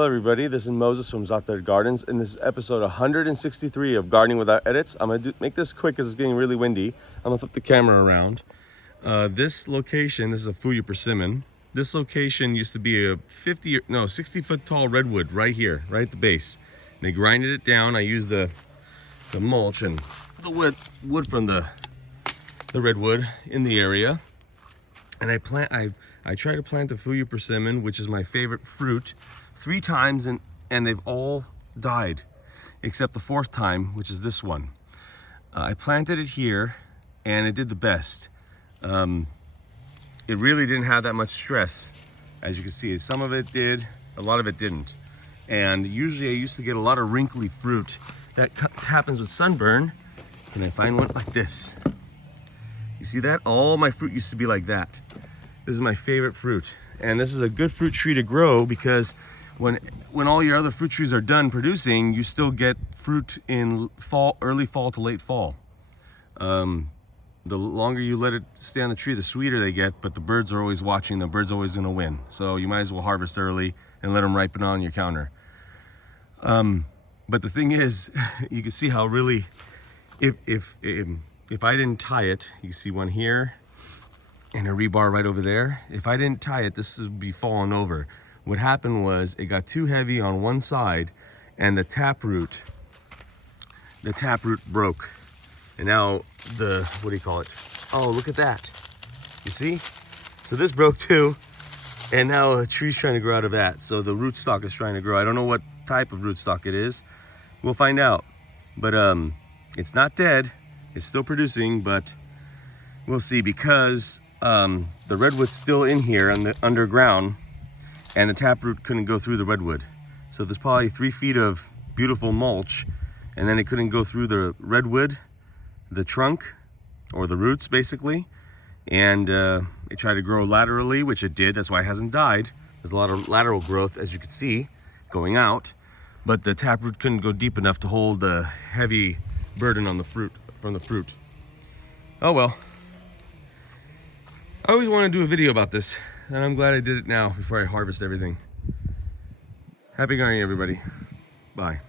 Hello everybody, this is Moses from Zaatar Gardens, and this is episode 163 of Gardening Without Edits. I'm going to make this quick because it's getting really windy. I'm going to flip the camera around. This location, this is a Fuyu Persimmon. This location used to be a 60 foot tall redwood right here, right at the base. And they grinded it down. I used the mulch and the wood from the redwood in the area. And I try to plant a Fuyu Persimmon, which is my favorite fruit, 3 times, and they've all died except the 4th time, which is this one. I planted it here and it did the best. It really didn't have that much stress. As you can see, some of it did, a lot of it didn't. And usually I used to get a lot of wrinkly fruit. That happens with sunburn. And I find one like this. You see that? All my fruit used to be like that. This is my favorite fruit. And this is a good fruit tree to grow because when all your other fruit trees are done producing, you still get fruit in fall, early fall to late fall. The longer you let it stay on the tree, the sweeter they get, but the birds are always watching. The bird's always gonna win. So you might as well harvest early and let them ripen on your counter. But the thing is, you can see how really, if I didn't tie it, you can see one here and a rebar right over there. If I didn't tie it, this would be falling over. What happened was it got too heavy on one side and the taproot broke. And now what do you call it? Oh, look at that. You see? So this broke too. And now a tree's trying to grow out of that. So the rootstock is trying to grow. I don't know what type of rootstock it is. We'll find out. But it's not dead. It's still producing, but we'll see, because the redwood's still in here on the underground, and the taproot couldn't go through the redwood. So there's probably 3 feet of beautiful mulch, and then it couldn't go through the redwood, the trunk, or the roots basically. And it tried to grow laterally, which it did. That's why it hasn't died. There's a lot of lateral growth, as you can see, going out. But the taproot couldn't go deep enough to hold the heavy burden on the fruit, from the fruit. Oh well. I always wanted to do a video about this, and I'm glad I did it now before I harvest everything. Happy gardening, everybody. Bye.